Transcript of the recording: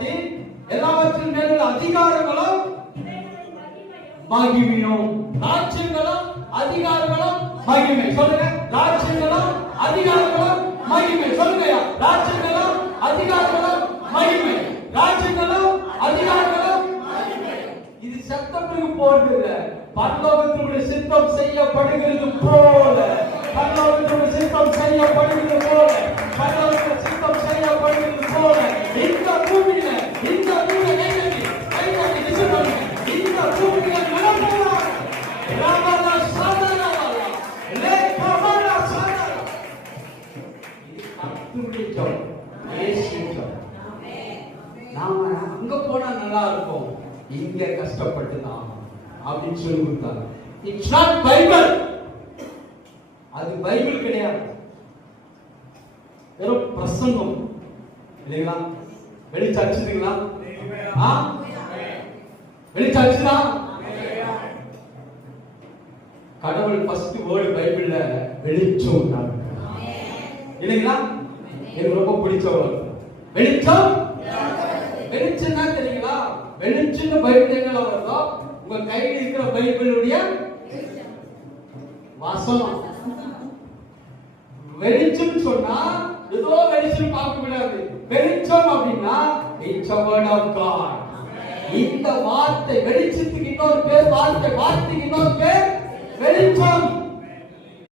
காட்டி எல்லாவற்றின் மேல் அதிகாரங்களும் மகிமையும், ராஜ்யங்களும் அதிகாரங்களும் மகிமை. சொல்லுங்க, ராஜ்யங்களும் அதிகாரங்களும் மகிமை. சொல்லுங்க, ராஜ்யங்களும் அதிகாரங்களும் மகிமை. ராஜ்யங்களும் அதிகாரங்களும் மகிமை. இது சத்தத்துக்கு போறது. பரலோகத்தினுடைய சித்தம் செய்யப்படுகிறது போல, பரலோகத்தினுடைய சித்தம் செய்யப்படுகிறது போல, பரலோகத்தினுடைய சித்தம் செய்யப்படுகிறது போல இந்த பூமியில, இந்த பூமியில கைகட்டி விசுவாசி இந்த பூமியில நடக்கிறார். ராமலா சாதனவாலா லேகமலா சாதன. இது கர்த்தருடைய ஜெபம், இயேசுவின் ஜெபம். ஆமென். நாம அங்க போனா நல்லா இருக்கும், இங்க கஷ்டப்பட்டு தான் அப்படின்னு சொல்லி கொடுத்தாங்க. It's not Bible. அது பைபிள் கிடையாது, வெறும் பிரசங்கம் இல்லைங்களா? வெளிச்சாச்சுங்களா? வெளிச்சாச்சுங்களா? கடவுள் ஃபர்ஸ்ட் வேர்ட் பைபிள்ல வெளிச்சம் இல்லைங்களா? எனக்கு ரொம்ப பிடிச்ச வேர்ட் வெளிச்சம். வெளிச்சம்னா தெரியுங்களா? வெளிச்சம் பைபிள் எங்கல வருதோ உங்க கையில் இருக்கிற பைபிளுடைய வாசனம். வெளிச்சம் சொன்னா ஏதோ வெளிச்சம் பார்க்க கூடாது. வெளிச்சம் அப்படின்னா it's a word of God. இந்த வார்த்தை வெளிச்சத்துக்கு இன்னொரு பேர், வார்த்தைக்கு இன்னொரு பேர் வெளிச்சம்.